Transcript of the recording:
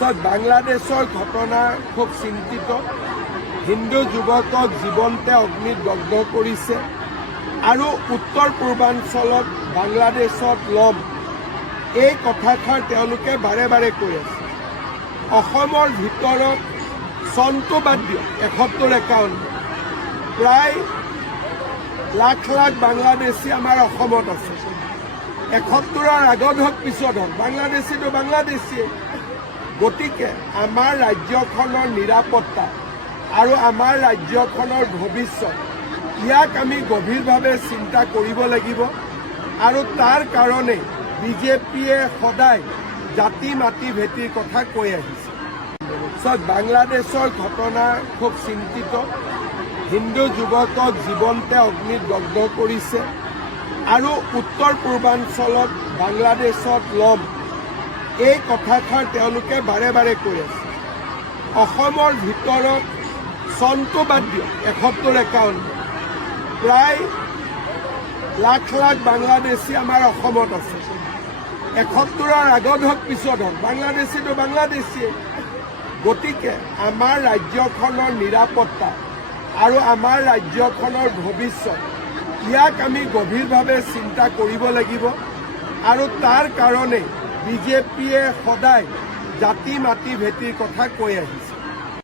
বাংলাদেশৰ ঘটনা খুব চিন্তিত। হিন্দু যুৱকক জীৱন্তে অগ্নিত দগ্ধ কৰিছে আৰু উত্তৰ পূৰ্বাঞ্চলত বাংলাদেশত ল'ম এই কথাষাৰ তেওঁলোকে বাৰে বাৰে কৈ আছে। অসমৰ ভিতৰত চনটো বাদ দিয়ক 71-51 প্ৰায় লাখ লাখ বাংলাদেশী আমাৰ অসমত আছে। 71ৰ আগত হওক পিছত হওক বাংলাদেশীটো বাংলাদেশীয়ে। গতিকে আমাৰ ৰাজ্যখনৰ নিৰাপত্তা আৰু আমাৰ ৰাজ্যখনৰ ভৱিষ্যত ইয়াক আমি গভীৰভাৱে চিন্তা কৰিব লাগিব আৰু তাৰ কাৰণে বিজেপিয়ে সদায় জাতি মাটি ভেটিৰ কথা কৈ আহিছে। বাংলাদেশৰ ঘটনা খুব চিন্তিত। হিন্দু যুৱকক জীৱন্তে অগ্নিত দগ্ধ কৰিছে আৰু উত্তৰ পূৰ্বাঞ্চলত বাংলাদেশত ল'ম এই কথাষাৰ তেওঁলোকে বাৰে বাৰে কৈ আছে। অসমৰ ভিতৰত চনটো বাদ দিয়ক 71-51 প্ৰায় লাখ লাখ বাংলাদেশী আমাৰ অসমত আছে। 71ৰ আগত হওক পিছত হওক বাংলাদেশীটো বাংলাদেশীয়ে। গতিকে আমাৰ ৰাজ্যখনৰ নিৰাপত্তা আৰু আমাৰ ৰাজ্যখনৰ ভৱিষ্যত ইয়াক আমি গভীৰভাৱে চিন্তা কৰিব লাগিব আৰু তাৰ কাৰণে বিজেপিয়ে সদায় জাতি মাটি ভেটিৰ কথা কৈ আহিছে।